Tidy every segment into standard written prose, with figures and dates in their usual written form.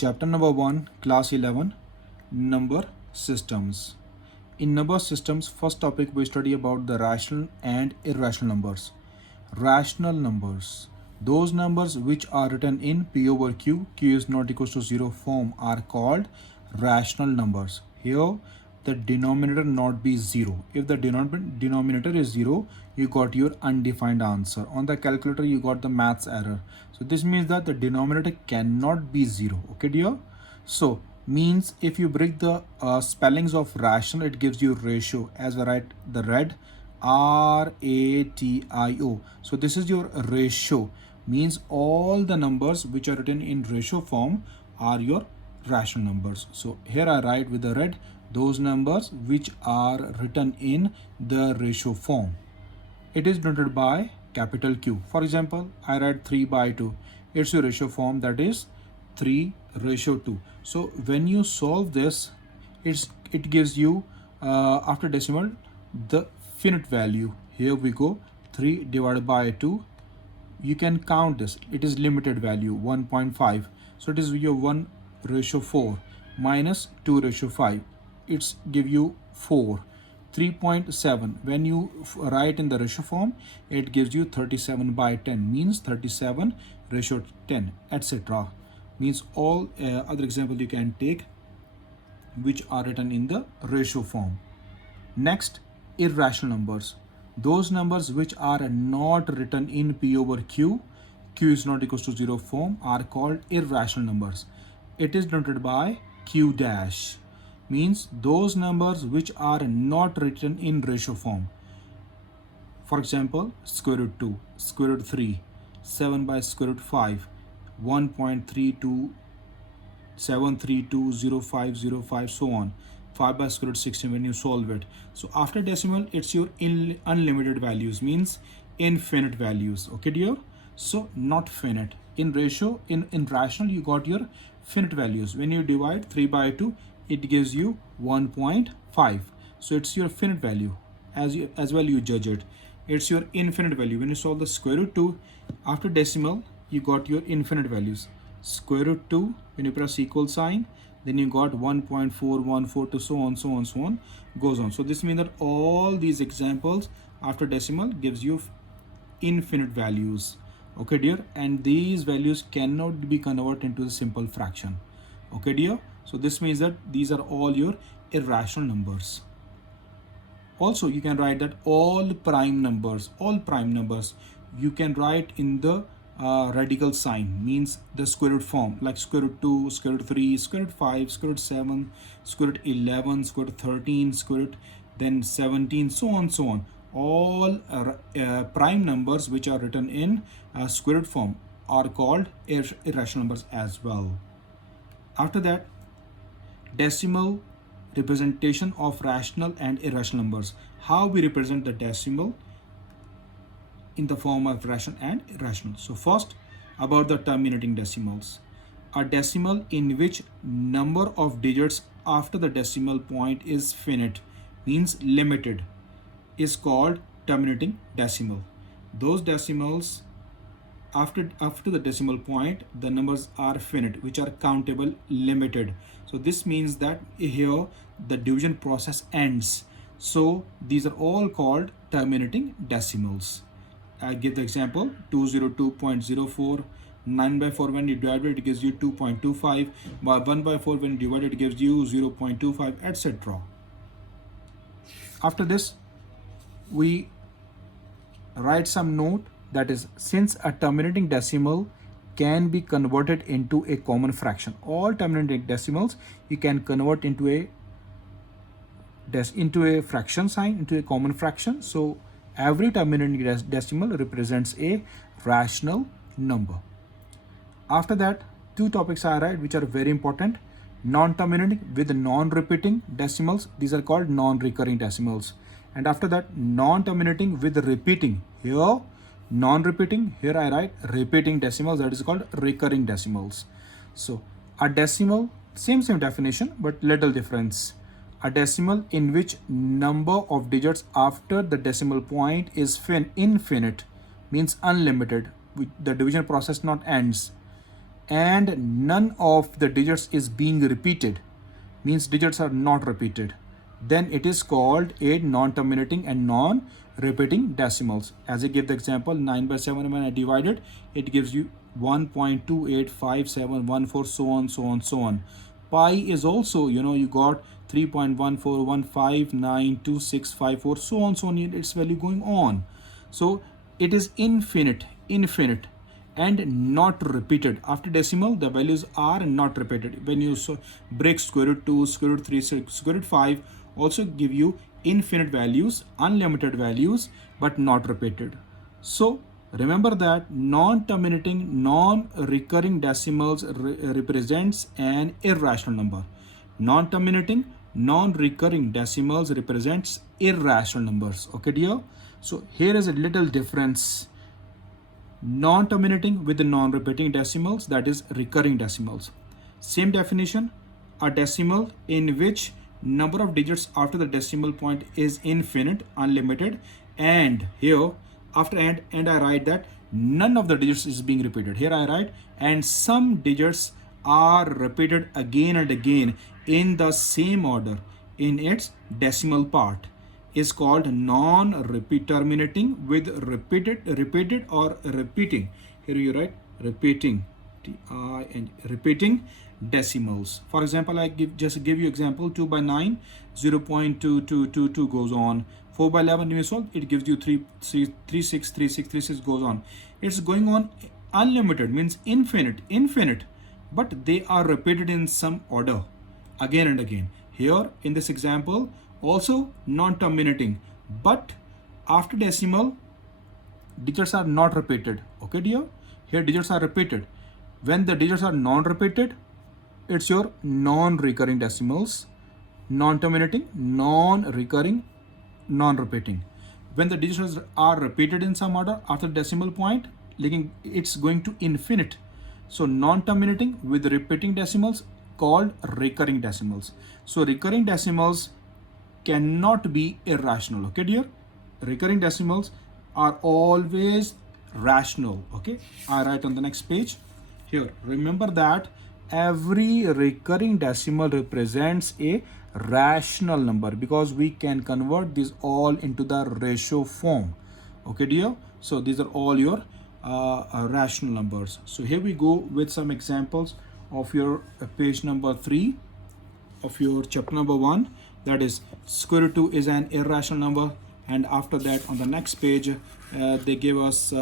Chapter number 1, Class 11, Number Systems. In number systems, first topic we study about the rational and irrational numbers. Rational numbers. Those numbers which are written in P over Q, Q is not equals to 0 form are called rational numbers. Here the denominator not be 0. If the denominator is 0, you got your undefined answer. On the calculator you got the maths error. So this means that the denominator cannot be 0. Okay dear? So means if you break the spellings of rational, it gives you ratio. As I write the red, ratio. So this is your ratio. Means all the numbers which are written in ratio form are your rational numbers. So here I write with the red those numbers which are written in the ratio form. It is denoted by capital Q. For example, I write 3/2. It's your ratio form, that is 3:2. So when you solve this, it gives you after decimal the finite value. Here we go, 3 divided by 2. You can count this. It is limited value 1.5. So it is your 1:4 minus 2:5. It's give you 4. 3.7. When you write in the ratio form, it gives you 37/10, means 37:10, etc. Means all other examples you can take which are written in the ratio form. Next, irrational numbers. Those numbers which are not written in P over Q, Q is not equals to 0 form, are called irrational numbers. It is denoted by Q dash. Means those numbers which are not written in ratio form. For example, square root 2, square root 3, 7 by square root 5, 1.327320505, so on. 5 by square root 16 when you solve it. So after decimal, it's your unlimited values, means infinite values. Okay dear? So not finite. In ratio, in rational, you got your finite values. When you divide 3/2, it gives you 1.5. So it's your finite value. As well you judge it. It's your infinite value. When you solve the square root 2, after decimal, you got your infinite values. Square root 2, when you press equal sign, then you got 1.414 to so on, so on, so on, goes on. So this means that all these examples after decimal gives you infinite values. Okay dear? And these values cannot be converted into a simple fraction. Okay dear? So this means that these are all your irrational numbers. Also, you can write that all prime numbers, you can write in the radical sign, means the square root form, like square root 2, square root 3, square root 5, square root 7, square root 11, square root 13, square root then 17, so on, so on. All prime numbers which are written in square root form are called irrational numbers as well. After that, decimal representation of rational and irrational numbers. How we represent the decimal in the form of rational and irrational. So first, about the terminating decimals. A decimal in which number of digits after the decimal point is finite, means limited, is called terminating decimal. Those decimals after the decimal point, the numbers are finite, which are countable, limited. So this means that here the division process ends. So these are all called terminating decimals. I give the example 202.04. 9/4 when you divide it gives you 2.25. By 1/4 when divided it gives you 0.25, etc. After this, we write some note, that is, since a terminating decimal can be converted into a common fraction, all terminating decimals you can convert into a fraction sign, into a common fraction. So every terminating decimal represents a rational number. After that, two topics I write which are very important. Non-terminating with non-repeating decimals, these are called non-recurring decimals. And after that, non-terminating with repeating. Here non-repeating, here I write repeating decimals, that is called recurring decimals. So a decimal, same definition but little difference. A decimal in which number of digits after the decimal point is infinite, means unlimited, the division process not ends. and none of the digits is being repeated, means digits are not repeated, then it is called a non-terminating and non-repeating decimals. As I give the example, 9 by 7, when I divide it, it gives you 1.285714, so on, so on, so on. Pi is also, you got 3.141592654, so on, so on, its value going on. So it is infinite and not repeated. After decimal, the values are not repeated. When you break square root 2, square root 3, square root 5, also give you infinite values, unlimited values, but not repeated. So remember that non-terminating, non-recurring decimals represents an irrational number. Non-terminating, non-recurring decimals represents irrational numbers. Okay, dear? So here is a little difference. Non-terminating with the non-repeating decimals, that is recurring decimals. Same definition, a decimal in which number of digits after the decimal point is infinite, unlimited, and here after and I write that none of the digits is being repeated. Here I write and some digits are repeated again and again in the same order in its decimal part, is called non-repeat terminating with repeated or repeating. Here you write repeating, T-I and repeating decimals. For example, I just give you example. 2 by 9, 0.2222 goes on. 4 by 11, when you solve, it gives you 3636 goes on. It's going on unlimited, means infinite, but they are repeated in some order again and again. Here in this example, also non-terminating, but after decimal, digits are not repeated. Okay, dear? Here digits are repeated. When the digits are non-repeated, it's your non-recurring decimals. Non-terminating, non-recurring, non-repeating. When the digits are repeated in some order after decimal point, it's going to infinite. So non-terminating with repeating decimals called recurring decimals. So recurring decimals cannot be irrational. Okay, dear? Recurring decimals are always rational. Okay, I write on the next page. Here, remember that every recurring decimal represents a rational number because we can convert these all into the ratio form. Okay, dear? So these are all your rational numbers. So here we go with some examples of your page number 3 of your chapter number 1. That is, square root 2 is an irrational number, and after that on the next page they give us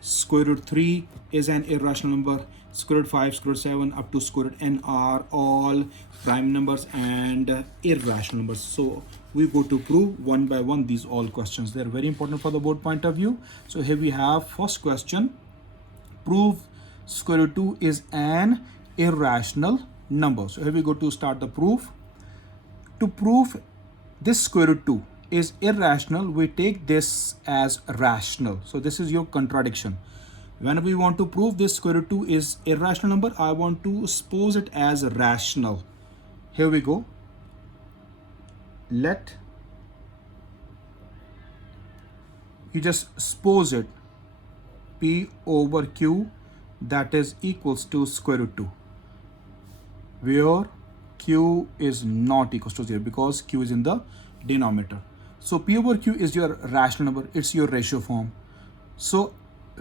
square root 3 is an irrational number, square root 5, square root 7 up to square root n are all prime numbers and irrational numbers. So we go to prove one by one these all questions. They're very important for the board point of view. So here we have first question: prove square root 2 is an irrational number. So here we go to start the proof. To prove this square root 2 is irrational, we take this as rational. So this is your contradiction. When we want to prove this square root 2 is irrational number, I want to suppose it as rational. Here we go. Let you just suppose it P over Q, that is equals to square root 2, where Q is not equals to 0 because Q is in the denominator. So P over Q is your rational number, it's your ratio form. So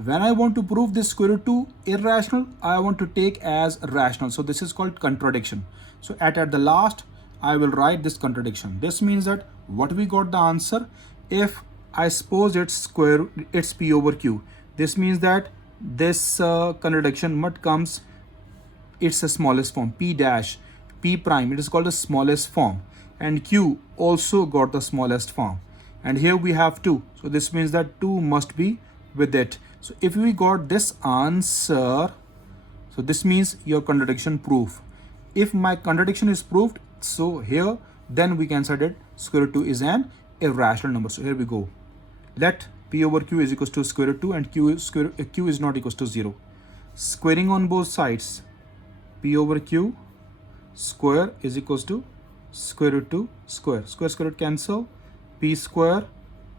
when I want to prove this square root 2 irrational, I want to take as rational. So this is called contradiction. So at the last, I will write this contradiction. This means that what we got the answer, if I suppose it's P over Q, this means that this contradiction must comes, it's the smallest form, P dash, P prime, it is called the smallest form, and Q also got the smallest form, and here we have 2, so this means that 2 must be with it. So if we got this answer, so this means your contradiction proof. If my contradiction is proved, so here then we can say that square root 2 is an irrational number. So here we go. Let P over Q is equals to square root 2 and Q is not equals to 0. Squaring on both sides, P over Q square is equals to square root 2 square. Square root cancel. P square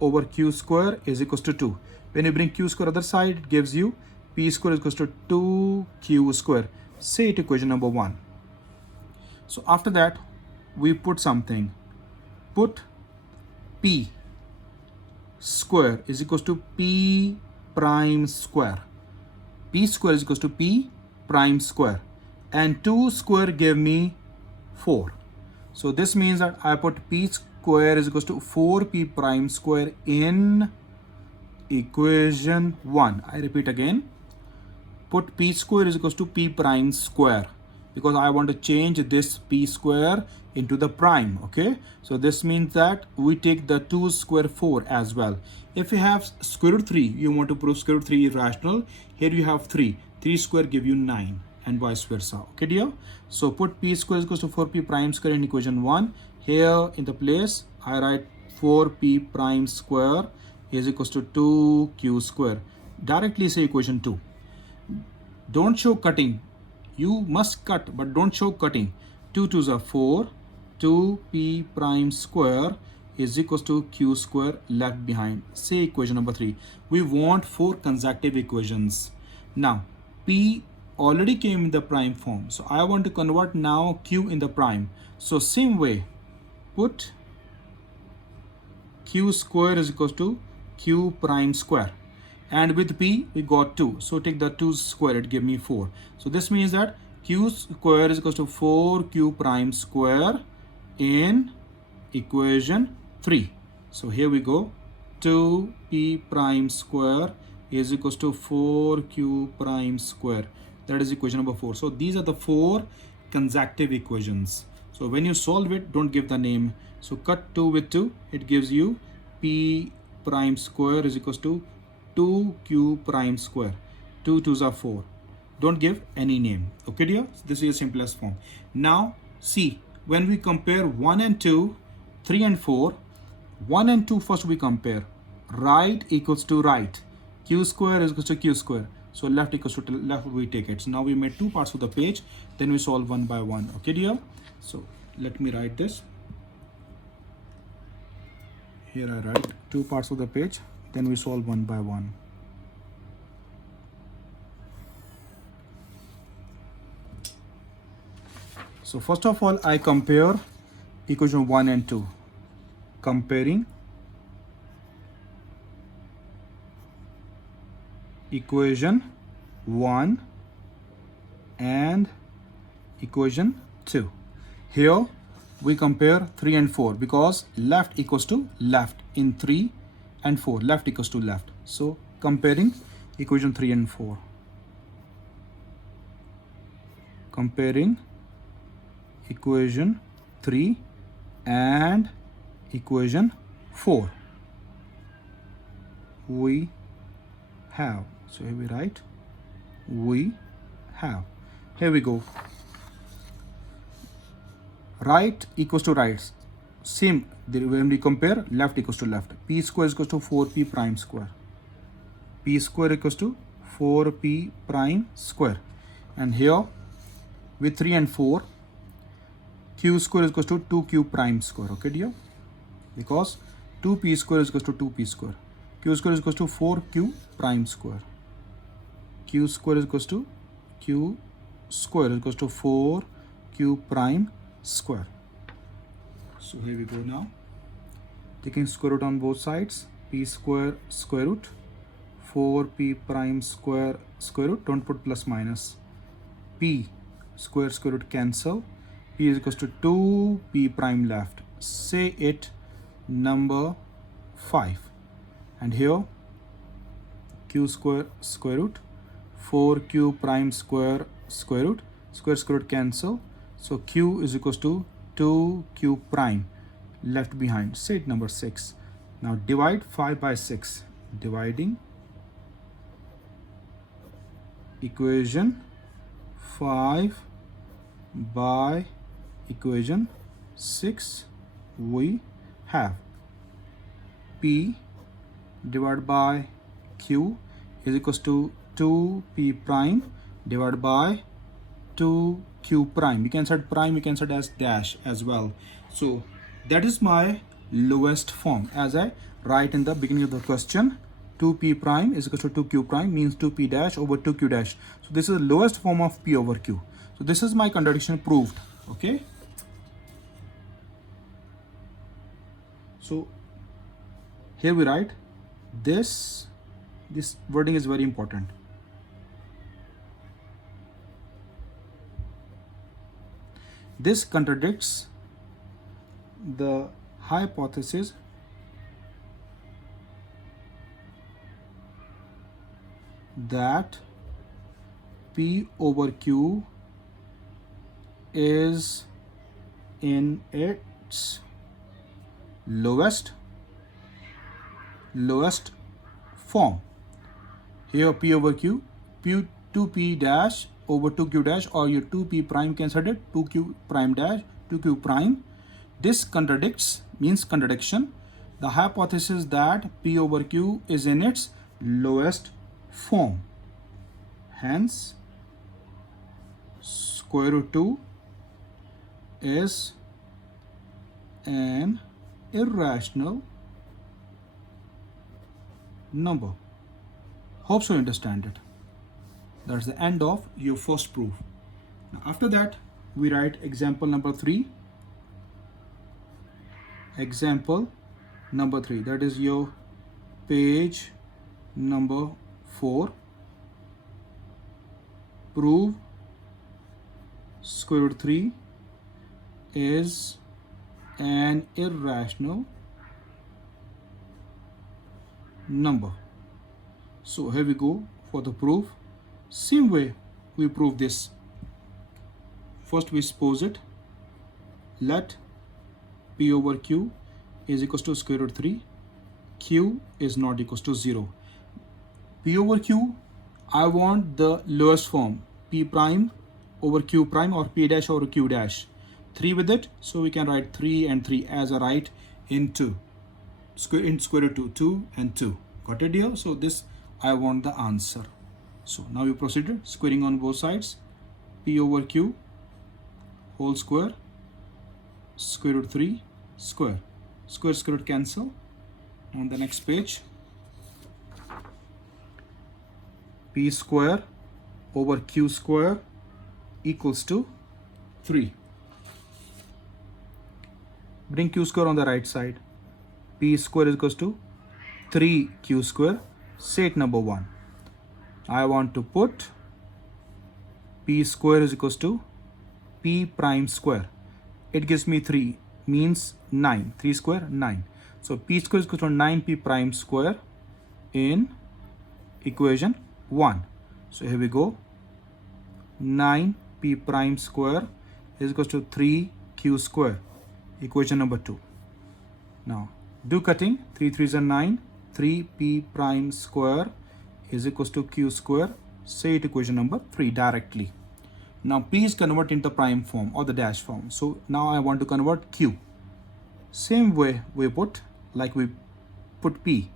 over Q square is equals to 2. When you bring Q square other side, it gives you P square is equals to 2Q square. Say it equation number 1. So after that, we put something. Put p square is equals to p prime square. P square is equals to p prime square. And 2 square gave me 4. So this means that I put p square is equals to 4p prime square in equation 1. I repeat again. Put p square is equals to p prime square, because I want to change this p square into the prime. Okay, so this means that we take the 2 square 4 as well. If you have square root 3, you want to prove square root 3 irrational. Here you have 3 square give you 9, and vice versa. Okay dear, so put p square is equals to 4p prime square in equation 1. Here in the place I write 4p prime square is equals to 2q square. Directly say equation 2. Don't show cutting. You must cut, but don't show cutting. 2 2s are 4. 2p prime square is equals to q square left behind. Say equation number 3. We want 4 consecutive equations. Now, p already came in the prime form. So I want to convert now q in the prime. So same way, put q square is equals to q prime square. And with p we got 2, so take the 2 square, it give me 4. So this means that q square is equals to 4q prime square in equation 3. So here we go, 2p prime square is equals to 4q prime square. That is equation number 4. So these are the 4 consecutive equations. So when you solve it, don't give the name. So cut 2 with 2, it gives you p prime square is equals to 2q prime square. 2 2s are 4. Don't give any name. Okay dear, this is the simplest form. Now see, when we compare 1 and 2, 3 and 4, 1 and 2 first we compare. Right equals to right. Q square is equals to q square. So left equals to left, we take it. So now we made 2 parts of the page, then we solve one by one. Okay dear, so let me write this. Here I write 2 parts of the page, then we solve one by one. So first of all, I compare equation 1 and 2. Comparing equation 1 and equation 2. Here we compare 3 and 4, because left equals to left in 3 and 4, left equals to left. So comparing equation 3 and 4. Comparing equation 3 and equation 4. We have, so here we write, we have. Here we go. Right equals to right. Same, when we compare, left equals to left. P square is equals to 4p prime square. P square equals to 4p prime square. And here with 3 and 4, q square is equals to 2q prime square. Okay dear, because 2p square is equals to 2p square. Q square is equals to 4q prime square. Q square is equals to q square is equals to 4q prime square. So here we go now. Taking square root on both sides. P square square root 4p prime square square root. Don't put plus minus. P square square root cancel. P is equals to 2p prime left. Say it number 5. And here q square square root 4q prime square square root square cancel. So q is equals to 2q prime left behind. Say it number 6. Now divide 5 by 6. Dividing equation 5 by equation 6, we have p divided by q is equals to 2p prime divided by 2q prime. You can set prime, you can set as dash as well. So that is my lowest form, as I write in the beginning of the question. 2p prime is equal to 2q prime, means 2p dash over 2q dash. So this is the lowest form of p over q. So this is my contradiction proved. Okay. So here we write this wording is very important. This contradicts the hypothesis that p over q is in its lowest form. Here p over q, 2p dash over 2q dash, or your 2p prime considered 2q prime dash 2q prime. This contradicts, means contradiction, the hypothesis that p over q is in its lowest form. Hence square root 2 is an irrational number. Hope so you understand it. That's the end of your first proof. Now after that we write example number 3. Example number 3, that is your page number 4. Prove square root 3 is an irrational number. So here we go for the proof. Same way we prove this. First we suppose it. Let p over q is equals to square root 3. Q is not equals to 0. P over q, I want the lowest form, p prime over q prime, or p dash over q dash. 3 with it, so we can write 3 and 3 as a right in 2. In square root 2, 2 and 2. Got it here? So this I want the answer. So now we proceeded squaring on both sides. P over q whole square, square root 3 square. Square root cancel. On the next page, p square over q square equals to 3. Bring q square on the right side. P square is equals to 3q square. Set number 1. I want to put p square is equals to p prime square. It gives me 3, means 9. 3 square 9. So p square is equal to 9p prime square in equation 1. So here we go. 9p prime square is equals to 3q square. Equation number 2. Now do cutting. 3 3s are 9. 3p prime square is equals to q square. Say it equation number 3 directly. Now p is converted into prime form or the dash form. So now I want to convert q. Same way we put, like we put p.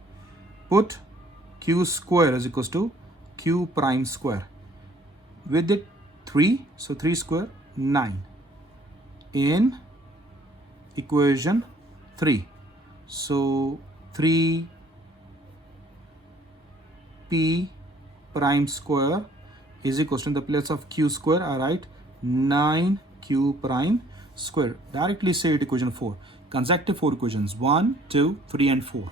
Put q square is equals to q prime square. With it 3, so 3 square 9 in equation 3. So 3p prime square is equals to, in the place of q square I write 9q prime square. Directly say it equation 4. Consecutive 4 equations, 1, 2, 3 and 4.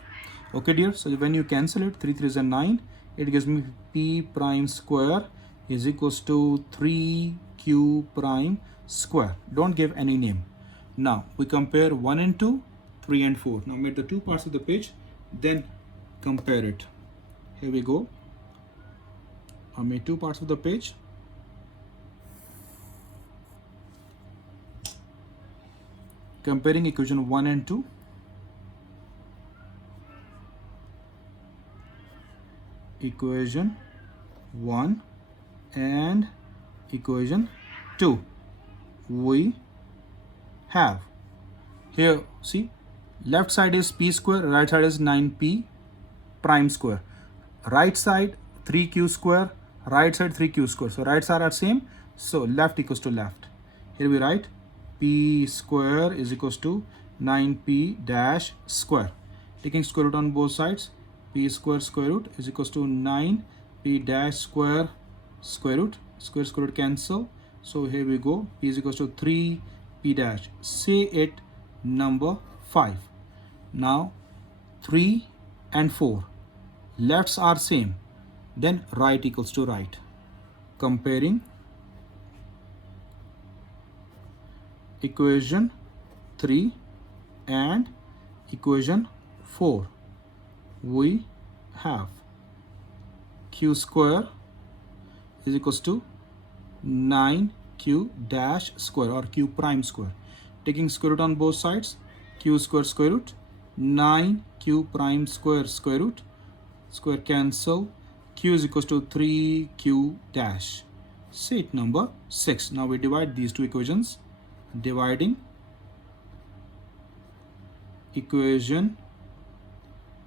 Okay dear, so when you cancel it, 3 3s are 9. It gives me p prime square is equals to 3q prime square. Don't give any name. Now we compare 1 and 2, 3 and 4. Now make the two parts of the page, then compare it. Here we go. I made two parts of the page. Comparing equation 1 and 2. Equation 1 and equation 2. We have here, see, left side is p square, right side is 9p prime square. Right side 3q square, right side 3q square. So right side are same, so left equals to left. Here we write p square is equals to 9p dash square. Taking square root on both sides, p square root is equals to 9 p dash square root. Square root cancel. So here we go. P is equals to 3 p dash. Say it number 5. Now 3 and 4 lefts are same. Then right equals to right. Comparing equation 3 and equation 4, we have q square is equals to 9q dash square or q prime square. Taking square root on both sides, q square root, 9q prime square root, square cancel, q is equals to 3q dash. Set number 6. Now we divide these two equations. Dividing equation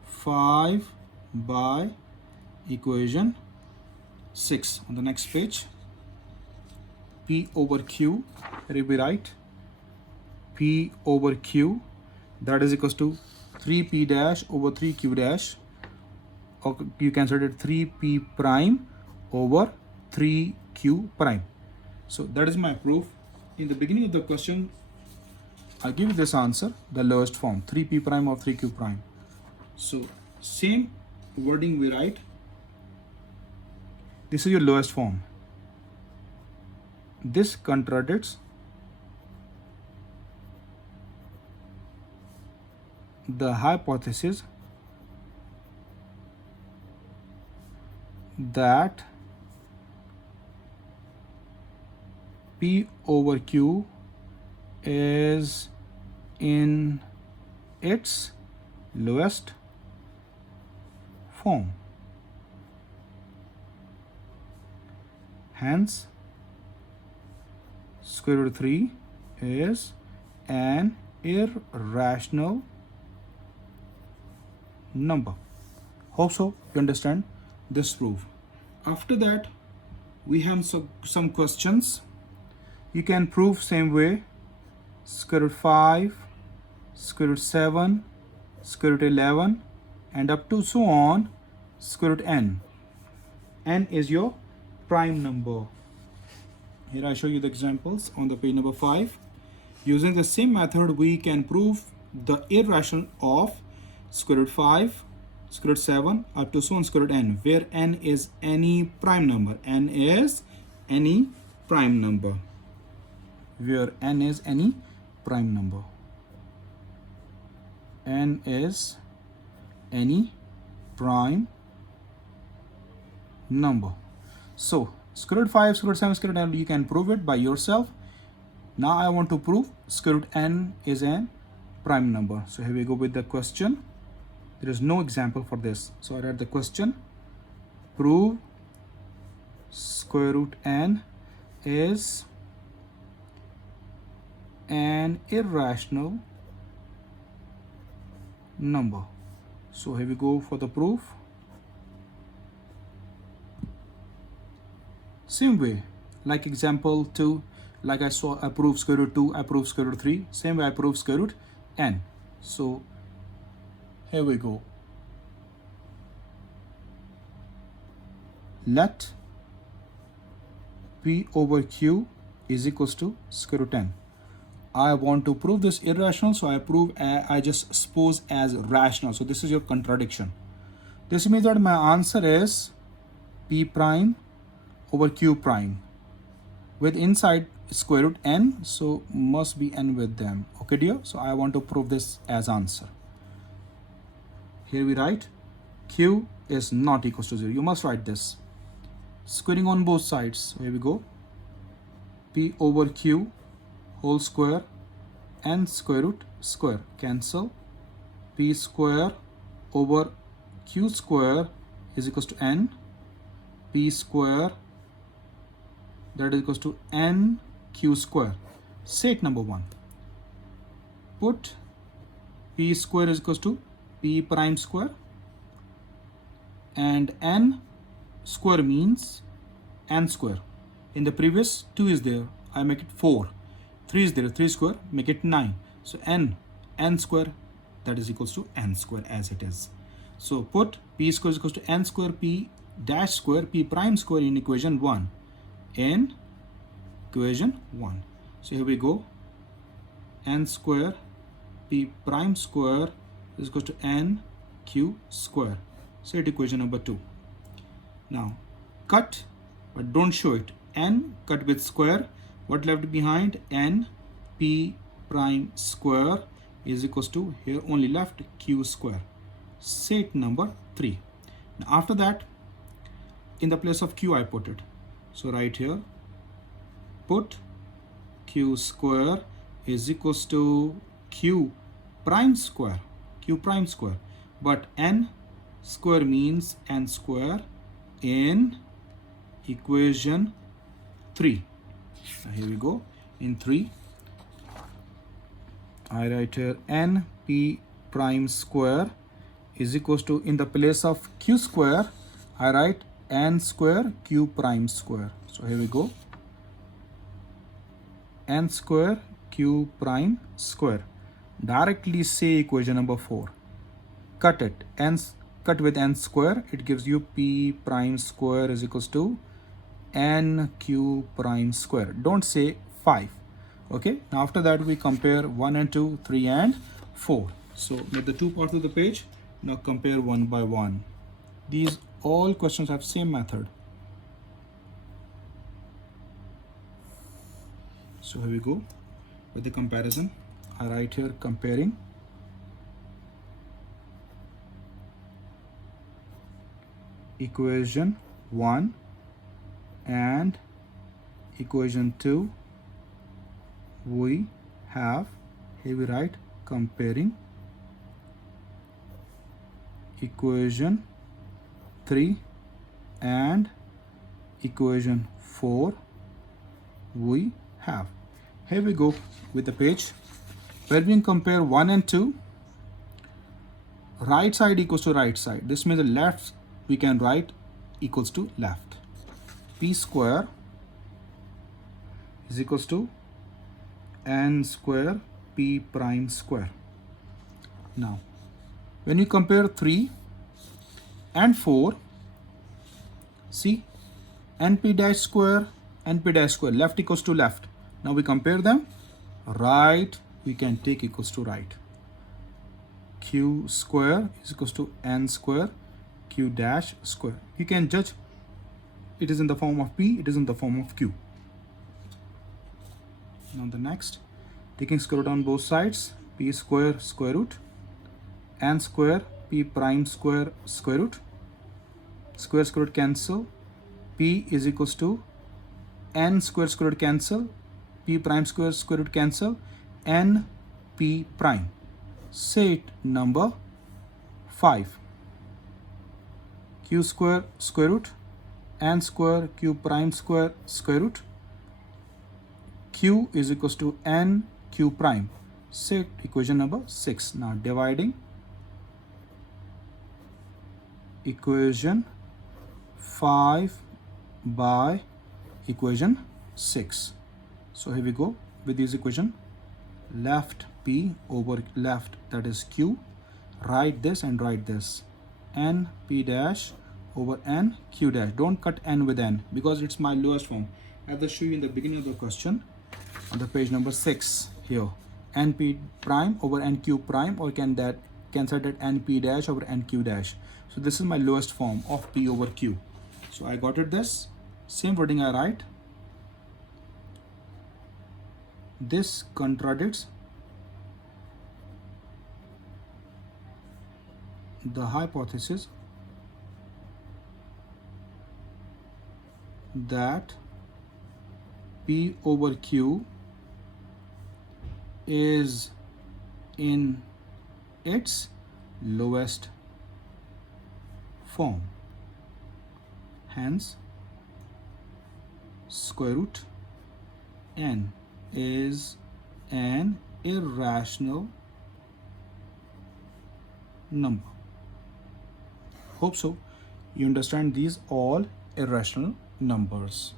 5 by equation 6 on the next page. P over Q, here we write P over Q, that is equals to 3P dash over 3Q dash, or you can set it 3P prime over 3Q prime. So that is my proof. In the beginning of the question, I give you this answer, the lowest form, 3P prime or 3Q prime. So same wording we write. This is your lowest form. This contradicts the hypothesis that P over Q is in its lowest form. Hence, square root 3 is an irrational number. Hope so you understand this proof. After that, we have some questions. You can prove same way. Square root 5, square root 7, square root 11, and up to so on, square root n. N is your prime number. Here I show you the examples on the page number 5. Using the same method, we can prove the irrational of square root 5, square root 7, up to so on square root n, where n is any prime number. N is any prime number. Where n is any prime number. N is any prime number. So square root 5, square root 7, square root n, you can prove it by yourself. Now I want to prove square root n is a prime number. So here we go with the question. There is no example for this. So I write the question. Prove square root n is an irrational number. So here we go for the proof. Same way, like example 2, like I prove square root 2, I prove square root 3. Same way I prove square root n. So here we go. Let P over Q is equals to square root n. I want to prove this irrational, so I just suppose as rational. So this is your contradiction. This means that my answer is P prime over Q prime with inside square root n, so must be n with them. Okay dear, so I want to prove this as answer. Here we write Q is not equals to 0. You must write this. Squaring on both sides. So here we go. P over Q whole square n square root square cancel. P square over Q square is equals to n. P square, that is equals to n q square. Set number 1. Put P square is equals to P prime square, and n square means n square. In the previous 2 is there, I make it 4. 3 is there, 3 square, make it 9. So n square, that is equals to n square as it is. So put p square is equals to n square p dash square p prime square in equation 1. In equation 1. So here we go. N square p prime square is equal to n q square. Set equation number 2. Now cut, but don't show it. N cut with square. What left behind? N p prime square is equals to, here only left, q square. Set number 3. Now after that, in the place of q I put it. So right here, put q square is equals to q prime square. But n square means n square in equation 3. Now here we go. In 3, I write here n p prime square is equals to, in the place of q square, I write n square q prime square. So here we go. N square q prime square. Directly say equation number 4. Cut it. Cut with n square. It gives you p prime square is equals to n q prime square. Don't say 5. Okay. Now after that we compare 1 and 2, 3 and 4. So make the two parts of the page. Now compare one by one. These all questions have same method. So here we go with the comparison. I write here comparing equation 1 and equation 2. We have, here we write comparing equation 3 and equation 4 we have. Here we go with the page where we can compare 1 and 2. Right side equals to right side. This means the left we can write equals to left. P square is equals to n square p prime square. Now when you compare 3 and 4, see, np dash square, left equals to left. Now we compare them. Right, we can take equals to right. Q square is equals to n square q dash square. You can judge it is in the form of p, it is in the form of q. Now the next, taking square root on both sides, p square square root, n square p prime square square root, square root cancel, p is equals to n square root cancel, p prime square root cancel, n p prime. Set number 5. Q square square root, n square q prime square square root, q is equals to n q prime. Set equation number 6. Now dividing equation 5 by equation 6. So here we go with this equation. Left p over left, that is q. Write this and write this. N p dash over n q dash. Don't cut n with n because it's my lowest form. I will show you in the beginning of the question on the page number 6 here. N p prime over n q prime, or can that cancel that n p dash over n q dash. So this is my lowest form of p over q. So I got it this. Same wording I write. This contradicts the hypothesis that p over q is in its lowest form. Hence, square root n is an irrational number. Hope so you understand these all irrational numbers.